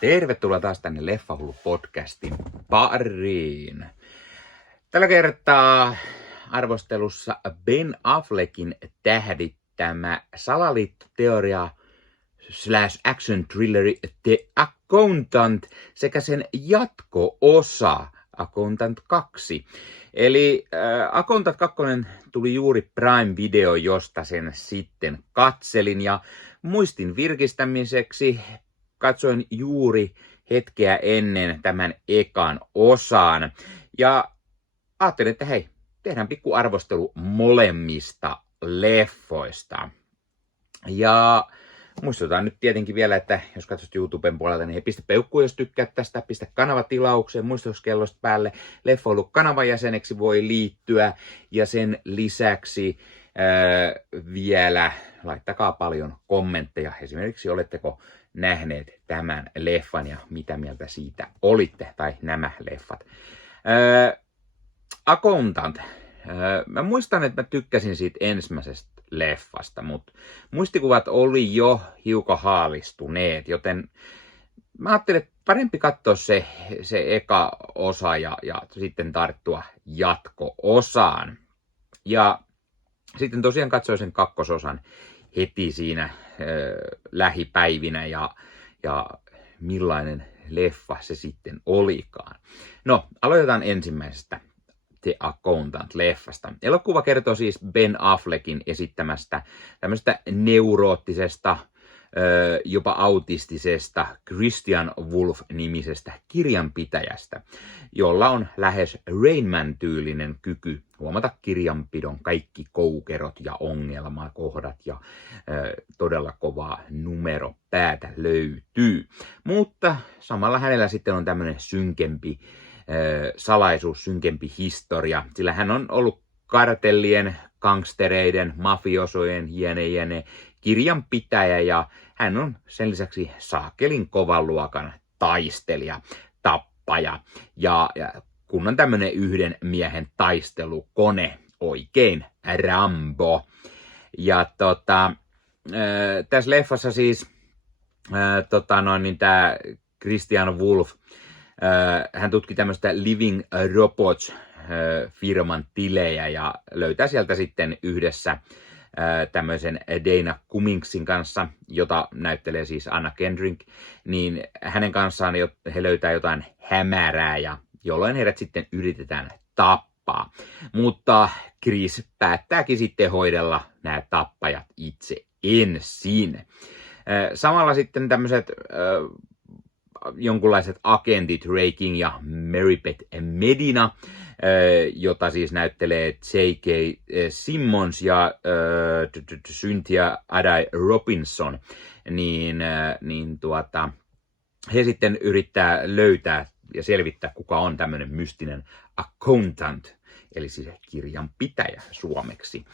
Tervetuloa taas tänne Leffahullu-podcastin pariin. Tällä kertaa arvostelussa Ben Affleckin tähdittämä salaliittoteoria / action thrilleri The Accountant sekä sen jatko-osa Accountant 2. Eli Accountant 2 tuli juuri Prime Video, josta sen sitten katselin ja muistin virkistämiseksi katsoin juuri hetkeä ennen tämän ekan osan. Ja ajattelin, että hei, tehdään pikku arvostelu molemmista leffoista. Ja muistutan nyt tietenkin vielä, että jos katsot YouTuben puolelta, niin hei, pistä peukkuun, jos tykkäät tästä, pistä kanava tilaukseen, muistutuskellosta päälle. Leffahullu-kanavan jäseneksi voi liittyä ja sen lisäksi vielä laittakaa paljon kommentteja. Esimerkiksi oletteko nähneet tämän leffan ja mitä mieltä siitä olitte, tai nämä leffat. Accountant. Mä muistan, että mä tykkäsin siitä ensimmäisestä leffasta, mutta muistikuvat oli jo hiukan haalistuneet, joten mä ajattelin, että parempi katsoa se eka osa ja sitten tarttua jatko-osaan. Ja sitten tosiaan katsoin sen kakkososan heti siinä lähipäivinä ja millainen leffa se sitten olikaan. No, aloitetaan ensimmäisestä The Accountant-leffasta. Elokuva kertoo siis Ben Affleckin esittämästä tämmöistä neuroottisesta, jopa autistisesta Christian Wolf-nimisestä kirjanpitäjästä, jolla on lähes Rain Man-tyylinen kyky huomata kirjanpidon kaikki koukerot ja ongelmakohdat ja todella kovaa numeropäätä löytyy. Mutta samalla hänellä sitten on tämmöinen synkempi salaisuus, synkempi historia, sillä hän on ollut kartellien, gangstereiden, mafiosojen, jne kirjanpitäjä ja hän on sen lisäksi saakelin kovan luokan taistelija, tappaja ja kun on tämmönen yhden miehen taistelukone, oikein Rambo. Ja tässä leffassa siis tää Christian Wolf, hän tutki tämmöistä Living Robots firman tilejä ja löytää sieltä sitten yhdessä tämmöisen Dana Cummingsin kanssa, jota näyttelee siis Anna Kendrick, niin hänen kanssaan he löytää jotain hämärää ja jolloin heidät sitten yritetään tappaa. Mutta Chris päättääkin sitten hoidella nämä tappajat itse ensin. Samalla sitten tämmöiset jonkunlaiset agentit Ray King ja Mary Beth Medina, jota siis näyttelee J.K. Simmons ja Cynthia Addai Robinson, niin he sitten yrittää löytää ja selvittää, kuka on tämmöinen mystinen accountant, eli siis kirjanpitäjä suomeksi.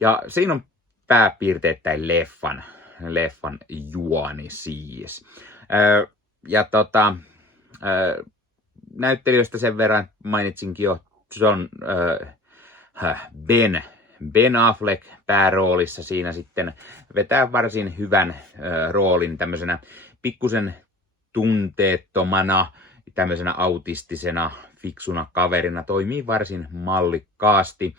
Ja siinä on pääpiirteittäin leffan juoni siis. Ja näyttelijöistä sen verran mainitsinkin jo Ben Affleck pääroolissa siinä sitten vetää varsin hyvän roolin tämmöisenä pikkusen tunteettomana, tämmöisenä autistisena, fiksuna kaverina, toimii varsin mallikkaasti.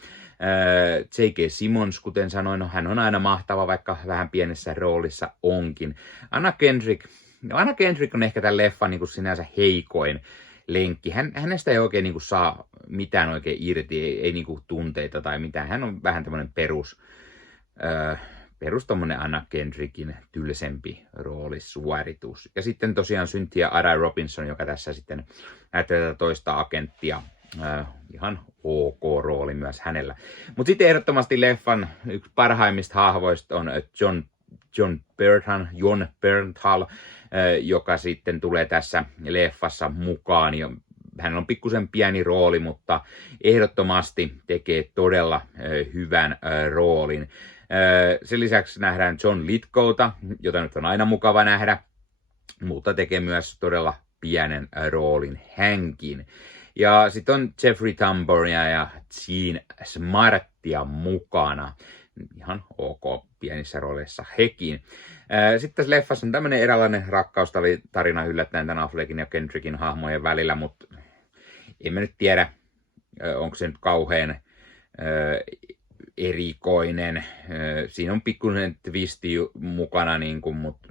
J.K. Simmons, kuten sanoin, hän on aina mahtava, vaikka vähän pienessä roolissa onkin. Anna Kendrick on ehkä tämän leffan niin kuin sinänsä heikoin lenkki. Hänestä ei oikein niin kuin saa mitään oikein irti, ei niin kuin tunteita tai mitään. Hän on vähän tämmöinen perus tommonen Anna Kendrickin tylsempi roolisuoritus. Ja sitten tosiaan Cynthia Addai Robinson, joka tässä sitten näyttelee tätä toista agenttia. Ihan ok rooli myös hänellä. Mutta sitten ehdottomasti leffan yksi parhaimmista hahvoista on Jon Bernthal, joka sitten tulee tässä leffassa mukaan. Ja hän on pikkusen pieni rooli, mutta ehdottomasti tekee todella hyvän roolin. Sen lisäksi nähdään John Lithgowta, jota nyt on aina mukava nähdä, mutta tekee myös todella pienen roolin hänkin. Ja sitten on Jeffrey Tamboria ja Jean Smartia mukana. ihan ok pienissä rooleissa hekin. Sitten tässä leffassa on tämmöinen eräänlainen rakkaustarina yllättäen tämän Affleckin ja Kendrickin hahmojen välillä, mutta en mä nyt tiedä, onko se nyt kauhean erikoinen. Siinä on pikkuinen twisti mukana, niin mutta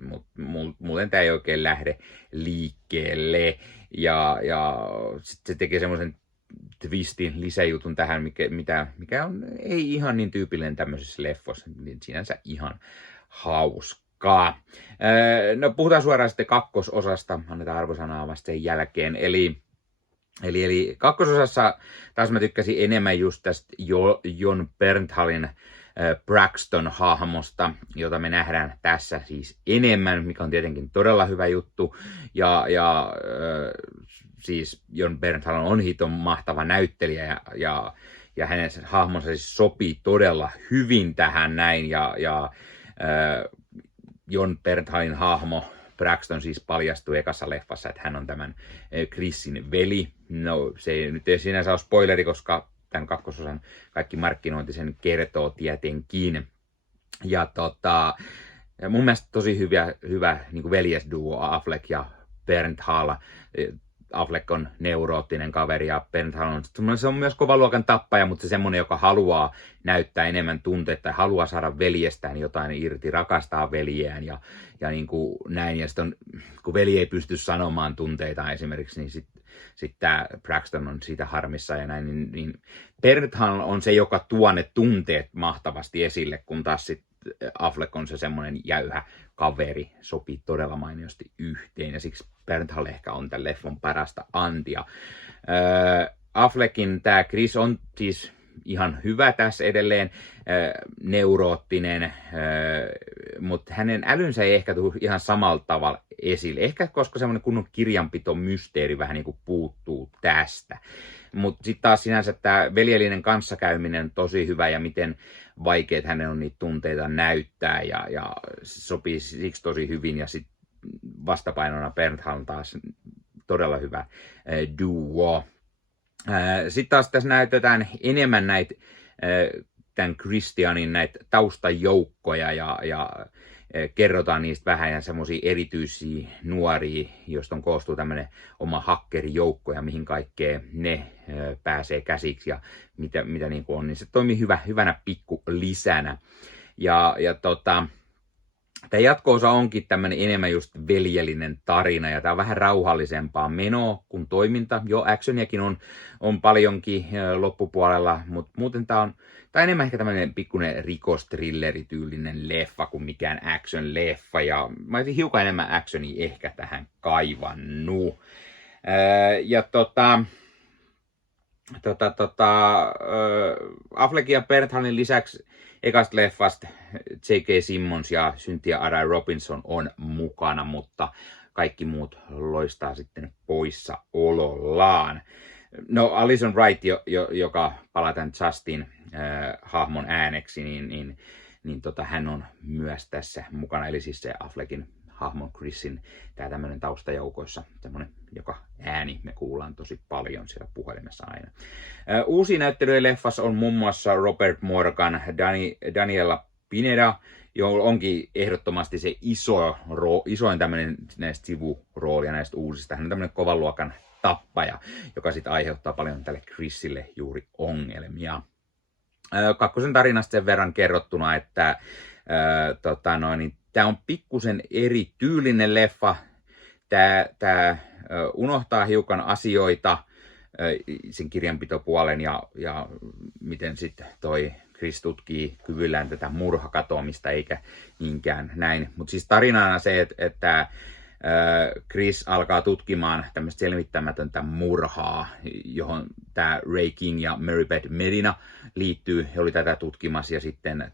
muuten tämä ei oikein lähde liikkeelle. Ja sitten se tekee semmoisen twistin lisäjutun tähän, mikä on ei ihan niin tyypillinen tämmöisessä leffossa, niin sinänsä ihan hauskaa. No puhutaan suoraan sitten kakkososasta, annetaan arvosanaa vasta sen jälkeen, Eli kakkososassa taas mä tykkäsin enemmän just tästä Jon Bernthalin Braxton-hahmosta, jota me nähdään tässä siis enemmän, mikä on tietenkin todella hyvä juttu. Siis Jon Bernthal on hiton mahtava näyttelijä ja hänen hahmonsa siis sopii todella hyvin tähän näin. Jon Bernthalin hahmo Braxton siis paljastui ekassa leffassa, että hän on tämän Chrisin veli. No, se ei nyt ei sinänsä ole spoileri, koska tämän kakkososan kaikki markkinointi sen kertoo tietenkin. Ja mun mielestä tosi hyvä niin kuin veljesduo Affleck ja Bernthal. Affleck on neuroottinen kaveri ja Bernthal on myös kovan luokan tappaja, mutta se semmoinen, joka haluaa näyttää enemmän tunteita tai haluaa saada veljestään jotain irti, rakastaa veljeään ja niin kuin näin. Ja sitten kun veli ei pysty sanomaan tunteita esimerkiksi, niin sitten tämä Braxton on siitä harmissa ja näin. Niin Bernthal on se, joka tuo ne tunteet mahtavasti esille, kun taas sitten Affleck on se semmoinen jäyhä kaveri, sopii todella mainiosti yhteen ja siksi Bernthal ehkä on tämän leffon parasta antia. Affleckin tämä Chris on siis ihan hyvä tässä edelleen, neuroottinen, mutta hänen älynsä ei ehkä tule ihan samalla tavalla esille. Ehkä koska semmoinen kunnon kirjanpitomysteeri vähän niin kuin puuttuu tästä. Mutta sitten taas sinänsä tämä veljellinen kanssakäyminen on tosi hyvä ja miten vaikeet hänen on niitä tunteita näyttää ja sopii siksi tosi hyvin ja sitten vastapainona Bernthal taas todella hyvä duo. Sitten taas tässä näytetään enemmän näitä tämän Christianin näitä taustajoukkoja ja kerrotaan niistä vähän ja semmoisia erityisiä nuoria, joista on koostuu tämmöinen oma hakkerijoukko ja mihin kaikkeen ne pääsee käsiksi ja mitä niin kuin on, niin se toimii hyvänä pikku lisänä. Tämä jatko-osa onkin tämmöinen enemmän just veljellinen tarina ja tämä on vähän rauhallisempaa menoa kuin toiminta. Jo actioniakin on paljonkin loppupuolella, mutta muuten tämä on enemmän ehkä tämmöinen pikkuinen rikostrilleri-tyylinen leffa kuin mikään action-leffa ja mä olisin hiukan enemmän actionia ehkä tähän kaivannut. Affleckin ja Bernthalin lisäksi ekasta leffasta J.K. Simmons ja Cynthia Arai Robinson on mukana, mutta kaikki muut loistaa sitten poissaolollaan. No Alison Wright, joka palaa tämän Justin hahmon ääneksi, niin hän on myös tässä mukana, eli siis se Affleckin hahmon Chrisin, tämä tämmöinen taustajoukoissa, tämmöinen, joka ääni me kuullaan tosi paljon siellä puhelimessa aina. Uusia näyttelyjä leffassa on muun muassa Robert Morgan, Daniela Pineda, jolla onkin ehdottomasti se isoin tämmöinen näistä sivuroolia näistä uusista. Hän on tämmöinen kovan luokan tappaja, joka sitten aiheuttaa paljon tälle Chrisille juuri ongelmia. Kakkosen tarinasta sen verran kerrottuna, että tämä on pikkusen eri tyylinen leffa. Tämä unohtaa hiukan asioita sen kirjanpitopuolen ja miten sitten toi Chris tutkii kyvyllään tätä murhakatoamista eikä niinkään näin. Mutta siis tarinana se, että Chris alkaa tutkimaan tämmöistä selvittämätöntä murhaa, johon tämä Ray King ja Marybeth Medina liittyy. He oli tätä tutkimassa ja sitten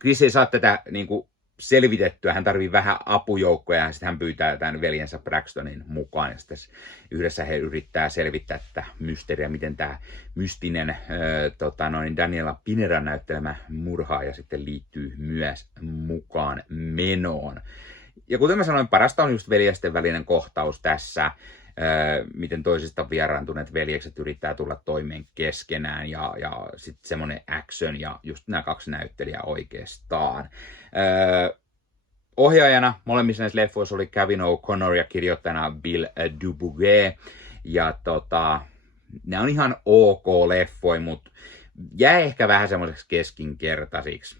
Chris ei saa tätä niin kuin selvitettyä, hän tarvii vähän apujoukkoja ja sitten hän pyytää tämän veljensä Braxtonin mukaan ja sitten yhdessä he yrittää selvittää tätä mysteeriä, miten tämä mystinen Daniela Pineda näyttelemä murhaaja sitten liittyy myös mukaan menoon. Ja kuten mä sanoin, parasta on just veljesten välinen kohtaus tässä. miten toisista vieraantuneet veljekset yrittää tulla toimeen keskenään ja sitten semmoinen action ja just nämä kaksi näyttelijää oikeastaan. Ohjaajana molemmissa näissä leffoissa oli Kevin O'Connor ja kirjoittajana Bill Dubuque. Ja ne on ihan ok leffoi, mutta jää ehkä vähän semmoiseksi keskinkertaisiksi.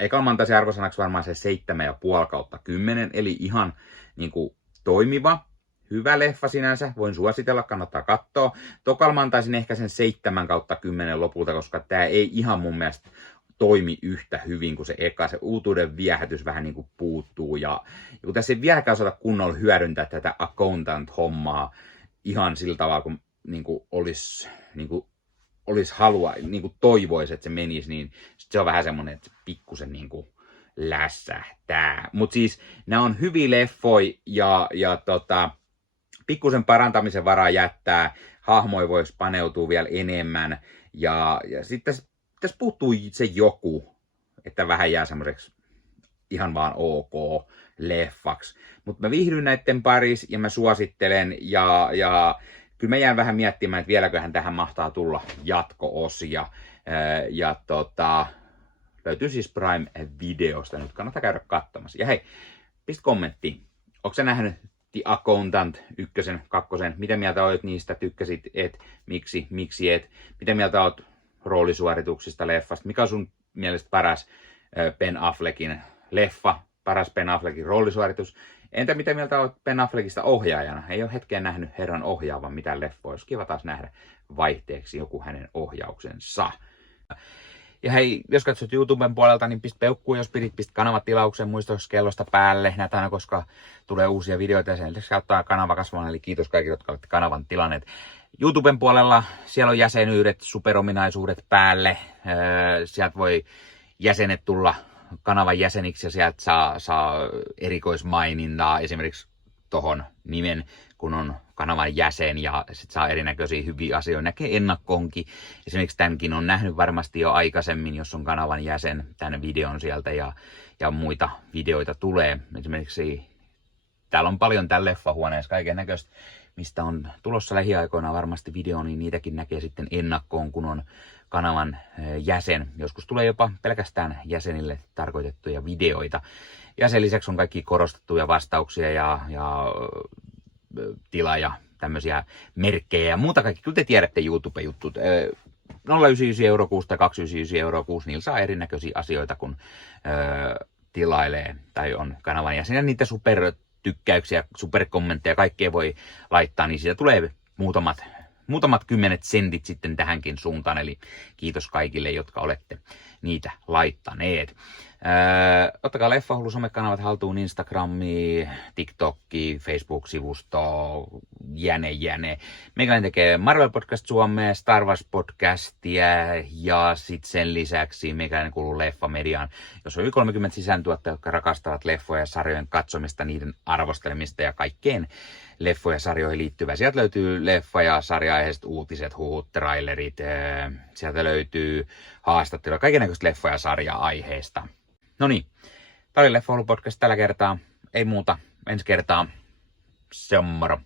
Ekalla mä antaisin arvosanaksi varmaan se 7,5/10, eli ihan niinku toimiva, hyvä leffa sinänsä. Voin suositella, kannattaa katsoa. Tokalla mä antaisin ehkä sen 7/10 lopulta, koska tää ei ihan mun mielestä toimi yhtä hyvin kuin se eka. Se uutuuden viehätys vähän niin kuin puuttuu. Ja kun tässä ei vieläkään osata kunnolla hyödyntää tätä accountant-hommaa ihan sillä tavalla, kun niin kuin olisi halua, niin kuin toivoisi, että se menisi, niin se on vähän semmoinen, että se pikkusen niin kuin lässähtää. Mutta siis nämä on hyviä leffoi ja pikkusen parantamisen varaa jättää. Hahmoja voisi paneutua vielä enemmän. Ja sitten tässä puuttuu se joku, että vähän jää semmoiseksi ihan vaan ok leffaksi. Mutta mä viihdyn näiden parissa ja mä suosittelen ja kyllä mä jään vähän miettimään, että vieläköhän tähän mahtaa tulla jatko-osia. Löytyy siis Prime-videosta, nyt kannattaa käydä katsomassa. Ja hei, pistä kommenttiin. Onko sä nähnyt The Accountant 1, 2? Mitä mieltä olet niistä? Tykkäsit, et? Miksi et? Mitä mieltä olet roolisuorituksista leffasta? Mikä on sun mielestä paras Ben Affleckin leffa? Paras Ben Affleckin roolisuoritus? Entä mitä mieltä olet Ben Affleckista ohjaajana? Ei ole hetkeen nähnyt herran ohjaavan mitään leffoa. Olisi kiva taas nähdä vaihteeksi joku hänen ohjauksensa. Ja hei, jos katsot YouTuben puolelta, niin pistä peukkuun, jos pistä kanavatilauksen, muista kellosta päälle. Näitä aina, koska tulee uusia videoita ja sen lisäksi auttaa kanava kasvamaan. Eli kiitos kaikille, jotka olette kanavan tilanneet. YouTuben puolella siellä on jäsenyydet, superominaisuudet päälle. Sieltä voi jäsenet tulla kanavan jäseniksi ja sieltä saa erikoismainintaa esimerkiksi tohon nimen, kun on kanavan jäsen ja sit saa erinäköisiä hyviä asioita. Näkee ennakkoonkin. Esimerkiksi tämänkin on nähnyt varmasti jo aikaisemmin, jos on kanavan jäsen, tämän videon sieltä ja muita videoita tulee. Esimerkiksi täällä on paljon tällä leffahuoneessa kaiken näköistä, mistä on tulossa lähiaikoina varmasti video, niin niitäkin näkee sitten ennakkoon, kun on kanavan jäsen. Joskus tulee jopa pelkästään jäsenille tarkoitettuja videoita. Ja sen lisäksi on kaikki korostettuja vastauksia ja tila ja tämmöisiä merkkejä ja muuta kaikki. Kyllä te tiedätte YouTube-juttut. 0,99 € kuussa tai 2,99 € kuussa, niillä saa erinäköisiä asioita, kun tilailee tai on kanavan jäsen. Ja niitä supertykkäyksiä, superkommentteja, kaikkea voi laittaa, niin siitä tulee muutamat 10 sentit sitten tähänkin suuntaan, eli kiitos kaikille, jotka olette niitä laittaneet. Ottakaa Leffahullu somekanavat haltuun, Instagrami, TikTokki, Facebook-sivusto, jäne. Meikäläinen tekee Marvel Podcast Suomea, Star Wars Podcastia ja sitten sen lisäksi meikäläinen kuuluu Leffamediaan, jos on yli 30 sisääntuottajia, jotka rakastavat leffoja ja sarjojen katsomista, niiden arvostelemista ja kaikkeen leffoja ja sarjoihin liittyvää. Sieltä löytyy leffa- ja sarja-aiheiset uutiset, huhut, trailerit, sieltä löytyy haastatteluja, kaikennäköistä leffa- ja sarja-aiheista. No niin, tämä oli Leffahullu podcast tällä kertaa. Ei muuta, ensi kertaa. Se on moro.